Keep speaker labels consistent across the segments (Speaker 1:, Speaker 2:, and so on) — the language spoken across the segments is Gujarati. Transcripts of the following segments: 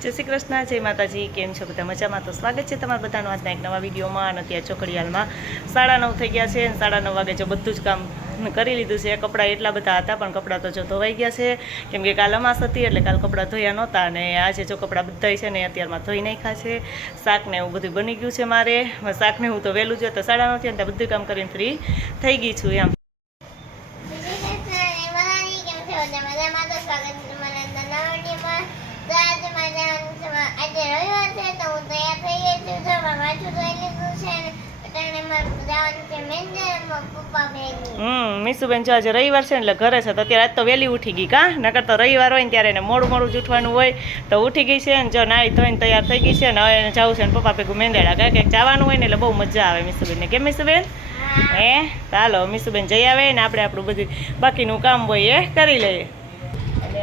Speaker 1: જય શ્રી કૃષ્ણ, જય માતાજી, કેમ છો બધા? મજામાં તો સ્વાગત છે તમારા બધાનું આજના એક નવા વિડીયોમાં. અને અત્યારે ચોકડીયાલમાં સાડા નવ થઈ ગયા છે અને સાડા નવ વાગે જો બધું જ કામ કરી લીધું છે. કપડાં એટલા બધા હતા, પણ કપડાં તો જો ધોવાઈ ગયા છે. કેમ કે કાલ અમાસ હતી એટલે કાલ કપડાં ધોયા નહોતા. અને આજે જો કપડાં બધા છે ને અત્યારમાં ધોઈ નાખ્યા છે. શાકને એવું બધું બની ગયું છે મારે. શાકને હું તો વહેલું જોઈએ તો સાડા નવથી ત્યાં બધું કામ કરીને ફ્રી થઈ ગઈ છું એમ. હમ મીસુબેન જો આજે રવિવાર છે ને એટલે ઘરે છે તો અત્યારે આજ તો વહેલી ઉઠી ગઈ કા? નકર તો રવિવાર હોય ને ત્યારે એને મોડું મોડું જ ઉઠવાનું હોય. તો ઉઠી ગઈ છે ને જો નાઈ ધોઈને તૈયાર થઈ ગઈ છે ને હવે એને જવું છે ને પપ્પા ભેગું મેંદેડા કાંઈ કંઈક જવાનું હોય ને એટલે બહુ મજા આવે મીસુબેનને. કેમ મીસુબેન? હે? ચાલો મીસુબેન જઈ આવે ને આપણે આપણું બધું બાકીનું કામ હોય એ કરી લઈએ.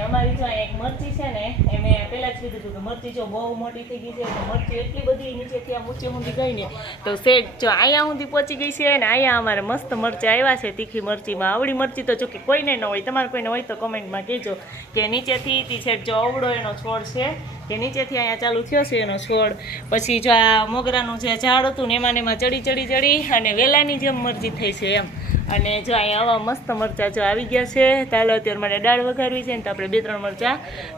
Speaker 1: અમારી જો એક મરચી છે ને, એ મેં પહેલા જ કીધું હતું કે મરચી જો બહુ મોટી થઈ ગઈ છે, તો મરચી એટલી બધી નીચેથી આમ ઊંચી ઊંધી ગઈ ને, તો શેઠ જો અહીંયા સુધી પહોંચી ગઈ છે ને, અહીંયા અમારે મસ્ત મરચાં આવ્યા છે, તીખી મરચીમાં. આવડી મરચી તો જો કે કોઈને ન હોય, તમારે કોઈને હોય તો કમેન્ટમાં કહેજો કે નીચેથી તી શેઠ જો અવળો એનો છોડ છે, કે નીચેથી અહીંયા ચાલુ થયો છે એનો છોડ. પછી જો આ મોગરાનું જે ઝાડ હતું ને, એમાં એમાં ચડી ચડી ચડી અને વેલાની જેમ મરજી થઈ છે એમ. અને જો અહીંયા આવા મસ્ત મરચાં જો આવી ગયા છે, ચાલો અત્યારે મારે દાળ વઘારવી છે ને તો આપણે બે ત્રણ મરચાં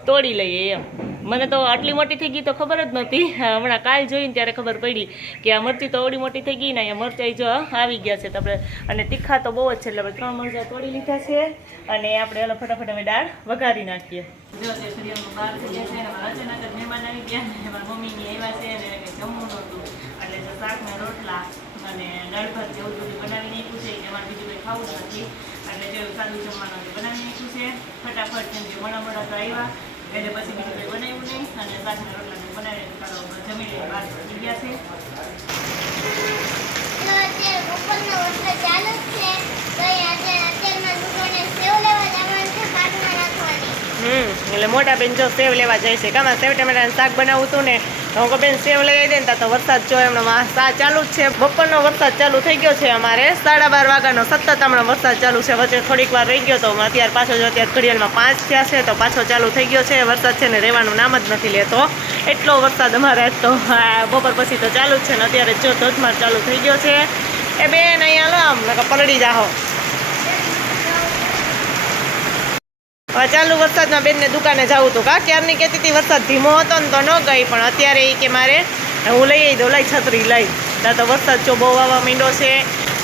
Speaker 1: તોડી લઈએ એમ. મને તો આટલી મોટી થઈ ગઈ તો ખબર જ નહોતી. હમણાં કાલ જોઈને ત્યારે ખબર પડી કે આ મરચી તો અવડી મોટી થઈ ગઈ ને અહીંયા મરચાઈ જો આવી ગયા છે. તો આપણે અને તીખા તો બહુ જ છે, એટલે આપણે ત્રણ મરચાં તોડી લીધા છે. અને આપણે હાલો ફટાફટ અમે દાળ વઘારી નાખીએ. જો આવ્યા છે જમવું નહોતું એટલે શાકના રોટલા અને દાળ ભાત જેવું બધું બનાવી નાખ્યું છે. કે અમારે બીજું કંઈ ખાવું જ નથી. એટલે જેવું સાદું જમવાનું તે બનાવી નાખ્યું છે ફટાફટ જેમ કે મોડા મોડા તો આવ્યા એટલે પછી બીજું કંઈ બનાવ્યું નહીં. અને શાકના રોટલા ને બનાવી ચાલો જમી લઈએ બહાર પહોંચી ગયા છે. હમ એટલે મોટા બેન જો સેવ લેવા જાય છે. કામાં સેવ ટમેટાનું શાક બનાવું હતું ને? તો બેન, સેવ લઈ આવી દે ને તો વરસાદ જો હમણાં સા, ચાલુ જ છે. બપોરનો વરસાદ ચાલુ થઈ ગયો છે અમારે. સાડા બાર વાગ્યાનો સતત હમણાં વરસાદ ચાલુ છે. વચ્ચે થોડીક વાર રહી ગયો તો અત્યારે પાછો જો અત્યારે ઘડિયાળમાં પાંચ થયા છે તો પાછો ચાલુ થઈ ગયો છે. વરસાદ છે ને રહેવાનું નામ જ નથી લેતો. એટલો વરસાદ અમારે તો. બપોર પછી તો ચાલુ જ છે ને અત્યારે જો ધોધમાર ચાલુ થઈ ગયો છે. એ બેન, અહીંયા લો આમ પલળી જાહો. ચાલુ વરસાદમાં બેનને દુકાને જવું હતું. કા ક્યારની કહેતી હતી વરસાદ ધીમો હતો ને તો ન ગઈ, પણ અત્યારે એ કે મારે, હું લઈ આવી દઉં લઈ છત્રી લઈ. ત્યાં તો વરસાદ જો બહુ આવવા માંડ્યો છે,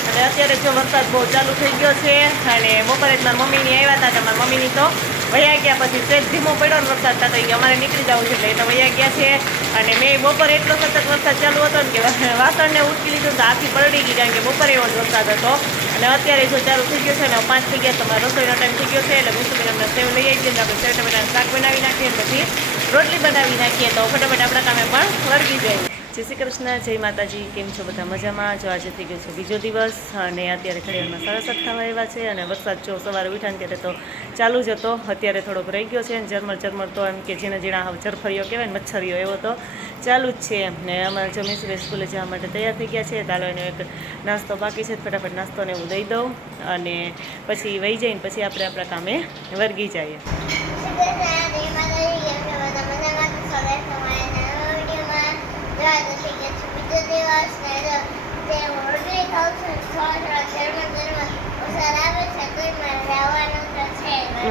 Speaker 1: અને અત્યારે જો વરસાદ બહુ ચાલુ થઈ ગયો છે, અને બપોરે જ મારા મમ્મીની આવ્યા હતા મારા મમ્મીની તો વયા ગયા પછી સેજ ધીમો પડ્યો ને વરસાદ થતો કે અમારે નીકળી જવું છે એટલે તો વયા ગયા છે. અને મેં બપોરે એટલો સતત વરસાદ ચાલુ હતો ને કે વાસણને ઉચકી લીધું તો આખી પલળી ગઈ, કારણ કે બપોરે એવો જ વરસાદ હતો. અને અત્યારે જો ચાલુ થઈ ગયો છે અને પાંચ થઈ ગયા, તમારો રસોઈનો ટાઈમ થઈ ગયો છે, એટલે મુસ્તુબેન અમને સેવ લઈ આવી જઈએ આપણે સેવ, ટમેટાનું શાક બનાવી નાખીએ પછી રોટલી બનાવી નાખીએ. તો ફટાફટ આપણા કામે પણ વળગી જાય. જય શ્રી કૃષ્ણ, જય માતાજી, કેમ છો બધા મજામાં? જો આજે થઈ ગયો છે બીજો દિવસ અને અત્યારે ઘડિયાળમાં સાડા સાત થવા આવ્યા છે અને વરસાદ જો સવારે ઉઠા ને ત્યારે તો ચાલુ જ હતો. અત્યારે થોડોક રહી ગયો છે અને ઝરમર ઝરમર તો એમ કે જેને જેણા હવે ઝરફરીઓ કહેવાય મચ્છરીઓ એવો તો ચાલુ જ છે એમ. ને અમારા જો સ્કૂલે જવા માટે તૈયાર થઈ ગયા છે. તાલો એનો એક નાસ્તો બાકી છે. ફટાફટ નાસ્તો ને એવું દઈ દઉં અને પછી વહી જઈને પછી આપણે આપણા કામે વર્ગી જઈએ.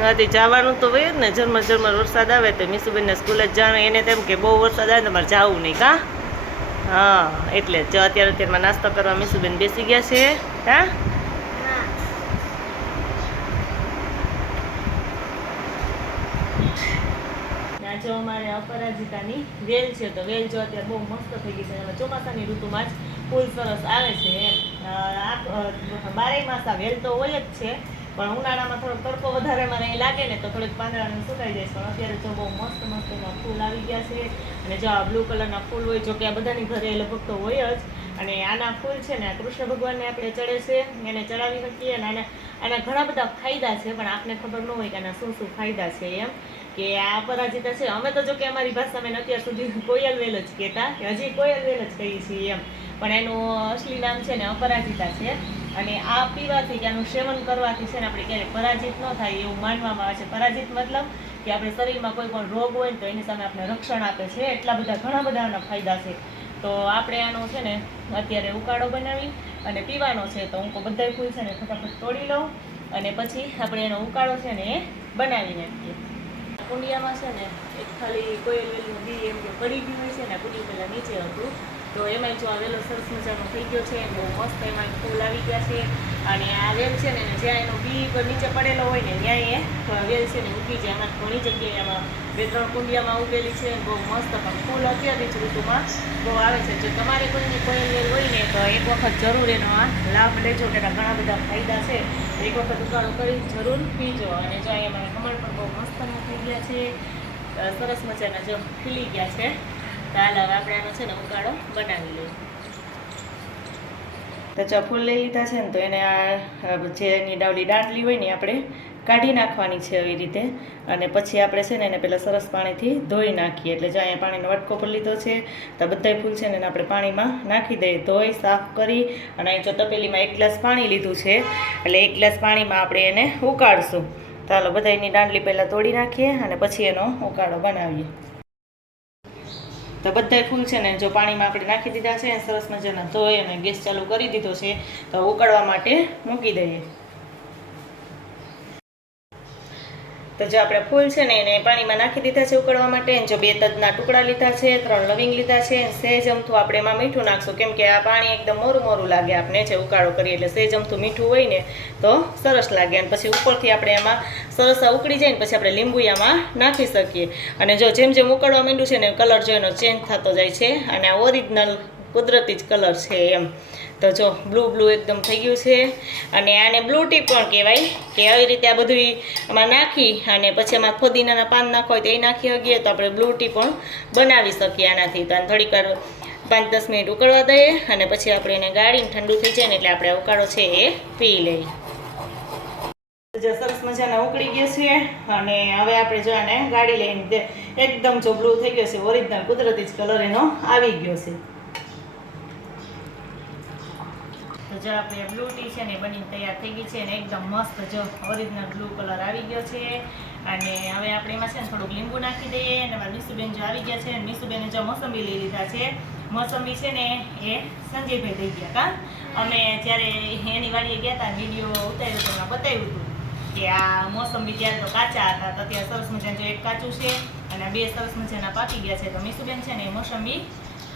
Speaker 1: હાથી જવાનું તો હોય ને જન્મ જન્મ વરસાદ આવે તો મીસુબેનને સ્કૂલે જ જાણે, એને તેમ કે બહુ વરસાદ આવે તમારે જવું નહીં, કા? હા, એટલે જ અત્યારે અત્યારમાં નાસ્તો કરવા મીસુબેન બેસી ગયા છે, હા ત્યાં જો અમારે અપરાજિતાની વેલ છે તો વેલ જો અત્યારે બહુ મસ્ત થઈ ગઈ છે અને ચોમાસાની ઋતુમાં જ ફૂલ સરસ આવે છે. એમ. અ, માસ વેલ તો હોય જ છે. પણ ઉનાળામાં થોડોક તડકો વધારે મને લાગે ને તો થોડીક પાંદડાને સુકાઈ જાય પણ અત્યારે જો બહુ મસ્ત મસ્ત એના ફૂલ આવી ગયા છે. અને જો આ બ્લુ કલરના ફૂલ હોય, જો કે આ બધાની ઘરે લગભગ તો હોય જ. અને આના ફૂલ છે ને કૃષ્ણ ભગવાનને આપણે ચડે છે, એને ચડાવી શકીએ અને આના આના ઘણા બધા ફાયદા છે, પણ આપને ખબર ન હોય કે આના શું શું ફાયદા છે એમ. કે આ અપરાજિતા છે. અમે તો જો કે અમારી ભાષામાં અત્યાર સુધી કોયલ વેલ જ કહેતા. કે હજી કોયલ વેલ જ કહીએ છીએ એમ. પણ એનું અસલી નામ છે ને અપરાજિતા છે. અને આ પીવાથી કે આનું સેવન કરવાથી છે ને આપણે ક્યારેય પરાજિત ન થાય એવું માનવામાં આવે છે. પરાજિત મતલબ કે આપણે શરીરમાં કોઈ પણ રોગ હોય ને તો એની સામે આપણે રક્ષણ આપે છે. એટલા બધા ઘણા બધા આના ફાયદા છે. તો આપણે આનો છે ને અત્યારે ઉકાળો બનાવી અને પીવાનો છે. તો હું બધા ફૂલ છે ને ફટાફટ તોડી લઉં અને પછી આપણે એનો ઉકાળો છે ને એ બનાવી નાખીએ. કુંડિયામાં છે ને એક ખાલી કોયલ વેલનું બી પડી ગયું હોય છે ને કુંડી પહેલાં નીચે હતું. તો એમાંય જો આ વેલો સરસ મજાનો થઈ ગયો છે બહુ મસ્ત એમાં ફૂલ આવી ગયા છે. અને આ વેલ છે ને જ્યાં એનો બી નીચે પડેલો હોય ને ત્યાં એ વેલ છે ને ઉગી જાય એમાં ઘણી જગ્યાએ એમાં બે ત્રણ કુંડિયામાં ઉગેલી છે. બહુ મસ્ત પણ ફૂલ અત્યારની જ ઋતુમાં બહુ આવે છે. જો તમારે કોઈને કોઈ વેલ હોય ને તો એક વખત જરૂર એનો આ લાભ લેજો. એના ઘણા બધા ફાયદા છે. એક વખત ઉકાળો કરી જરૂર પીજો. અને જો અહીંયા મારા કમળ પણ બહુ મસ્ત થઈ ગયા છે. સરસ મજાના જો ખીલી ગયા છે. તો હવે આપણે આનો છે ને ઉકાળો બનાવી લઈએ. તો જો ફૂલ લઈ લીધા છે ને તો એને આ જે એની ડાવલી દાંડલી હોય ને આપણે કાઢી નાખવાની છે આવી રીતે. અને પછી આપણે છે ને એને પહેલાં સરસ પાણીથી ધોઈ નાખીએ. એટલે જો અહીંયા પાણીનો વટકો પર લીધો છે, તો બધાય ફૂલ છે ને એને આપણે પાણીમાં નાખી દઈએ. ધોઈ, સાફ કરી અને અહીં જો તપેલીમાં એક ગ્લાસ પાણી લીધું છે, એટલે એક ગ્લાસ પાણીમાં આપણે એને ઉકાળશું. તો બધા એની દાંડલી પહેલાં તોડી નાખીએ અને પછી એનો ઉકાળો બનાવીએ. તો બધા ફૂલ છે ને જો પાણીમાં આપણે નાખી દીધા છે, સરસ મજાના. ધોઈ અને ગેસ ચાલુ કરી દીધો છે. તો ઉકાળવા માટે મૂકી દઈએ. તો જો આપણે ફૂલ છે ને એને પાણીમાં નાખી દીધા છે ઉકળવા માટે જો બે તજના ટુકડા લીધા છે, ત્રણ લવિંગ લીધા છે સહેજ અમથું આપણે એમાં મીઠું નાખશું. કેમ કે આ પાણી એકદમ મોરું મોરું લાગે આપણે છે ઉકાળો કરીએ એટલે સહેજ અમથું મીઠું હોય ને, તો સરસ લાગે. અને પછી ઉપરથી આપણે એમાં સરસ ઉકળી જાય ને, પછી આપણે લીંબુ એમાં નાખી શકીએ. અને જો જેમ જેમ ઉકળવા માંડ્યું છે ને કલર જો એનો ચેન્જ થતો જાય છે, અને આ ઓરિજિનલ કુદરતી જ કલર છે એમ. તો જો બ્લુ બ્લુ એકદમ થઈ ગયું છે. અને આને બ્લુ ટી પણ કહેવાય કે આવી રીતે આ બધું આમાં નાખી અને પછી એમાં ફોદીનાના પાન નાખો હોય તો એ નાખી શકીએ. તો આપણે બ્લુ ટી પણ બનાવી શકીએ આનાથી. તો થોડીક વાર પાંચ, દસ મિનિટ ઉકળવા દઈએ અને પછી આપણે એને ગાળીને ઠંડુ થઈ જાય ને એટલે આપણે ઉકાળો છે એ પી લઈએ. જે સરસ મજાના ઉકળી ગયા છે. અને હવે આપણે જો આને ગાળી લઈને એકદમ જો બ્લુ થઈ ગયો છે. ઓરિજિનલ કુદરતી જ કલર એનો આવી ગયો છે. તો જો આપણે બ્લુ ટી છે ને એ બની તૈયાર થઈ ગઈ છે અને એકદમ મસ્ત જો ઓરિજિનલ બ્લુ કલર આવી ગયો છે. અને હવે આપણે એમાં છે ને થોડુંક લીંબુ નાખી દઈએ અને મારા મીસુબેન જો આવી ગયા છે અને મીસુબેને જો મોસંબી લઈ લીધા છે. મોસંબી છે ને એ સંજયભાઈ થઈ ગયા હતા અમે જ્યારે એની વાડીએ ગયા હતા વીડિયો ઉતાર્યો તો એમાં બતાવ્યું હતું કે આ મોસંબી ત્યારે તો કાચા હતા તો અત્યારે સરસ મજાનું જો એક કાચું છે અને બે સરસ મજાના પાકી ગયા છે. તો મીસુબેન છે ને એ મોસંબી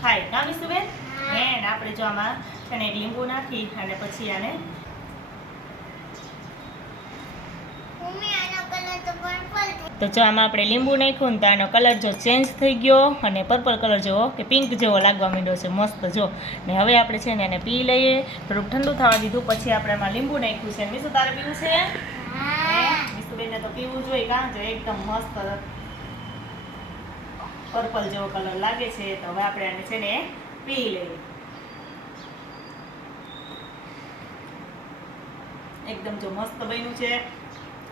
Speaker 1: ખાય. કા મીસુબેન ને આપણે જો આમાં છે ને લીંબુ નાખી અને પછી આને
Speaker 2: તો
Speaker 1: જો આમાં આપણે લીંબુ નાખ્યું ને તો આનો કલર જો ચેન્જ થઈ ગયો અને પર્પલ કલર જેવો કે પિંક જેવો લાગવા માંડ્યો છે. મસ્ત જો. ને હવે આપણે છે ને એને પી લઈએ. થોડુંક ઠંડુ થવા દીધું. પછી આપણે આમાં લીંબુ નાખ્યું છે. મીસુ તારે પીવું છે? મીસુબેનને તો પીવું જોઈએ. કાં જો એકદમ મસ્ત પર્પલ જેવો કલર લાગે છે. તો હવે આપણે આને છે ને પી લે એકદમ જો મસ્ત બન્યું છે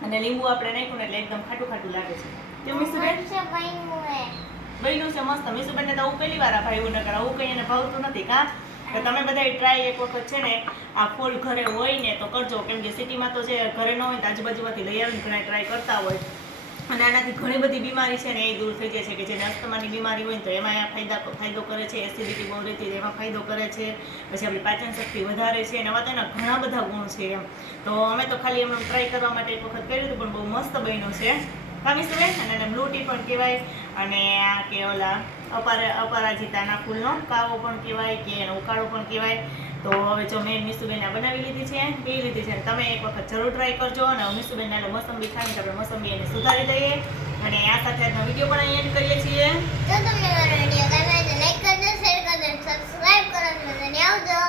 Speaker 1: અને લીંબુ આપણે નાખ્યું ને એટલે એકદમ ખાટું ખાટું લાગે છે. કેમ મીસુબેન?
Speaker 2: બન્યું
Speaker 1: છે. મસ્ત. મીસુબેનને તો હું પહેલી વાર આ ભાવ્યું નકર આવું કંઈ એને ભાવતું નથી કા? તો તમે બધા ટ્રાય એક વખત છે ને આ ફૂલ ઘરે હોય ને તો કરજો. કેમ કે સિટીમાં તો જે ઘરે ન હોય તો આજુબાજુમાંથી લઈ આવીને ઘણા ટ્રાય કરતા હોય. અને આનાથી ઘણી બધી બીમારી છે ને એ દૂર થઈ જાય છે કે જેને અસ્થમાની બીમારી હોય ને તો એમાં ફાયદા ફાયદો કરે છે એસિડિટી બહુ રહેતી એમાં ફાયદો કરે છે. પછી આપણી પાચન શક્તિ વધારે છે અને આવા તો એના ઘણા બધા ગુણ છે એમ. તો અમે તો ખાલી એમનું ટ્રાય કરવા માટે એક વખત કર્યું હતું પણ બહુ મસ્ત બન્યું છે. કામીસુબેન અને બ્લુ ટી પણ કહેવાય. અને આ કે ઓલા અપાર અપરાજિતાના ફૂલનો. કાવો પણ કહેવાય કે એનો ઉકાળો પણ કહેવાય. તો હવે જો મેં મીસુબેન બનાવી લીધી છે પી લીધી છે. તમે એક વખત જરૂર ટ્રાય કરજો અને મીસુબેન ના મોસંબી ખાઈને આપણે મોસંબી એને સુધારી દઈએ. અને આ સાથે આજનો વીડિયો પણ અહીં એન્ડ કરીએ છીએ.
Speaker 2: જો તમને મારો વીડિયો ગમે તો લાઈક કરજો શેર કરજો સબસ્ક્રાઇબ કરજો અને આવજો.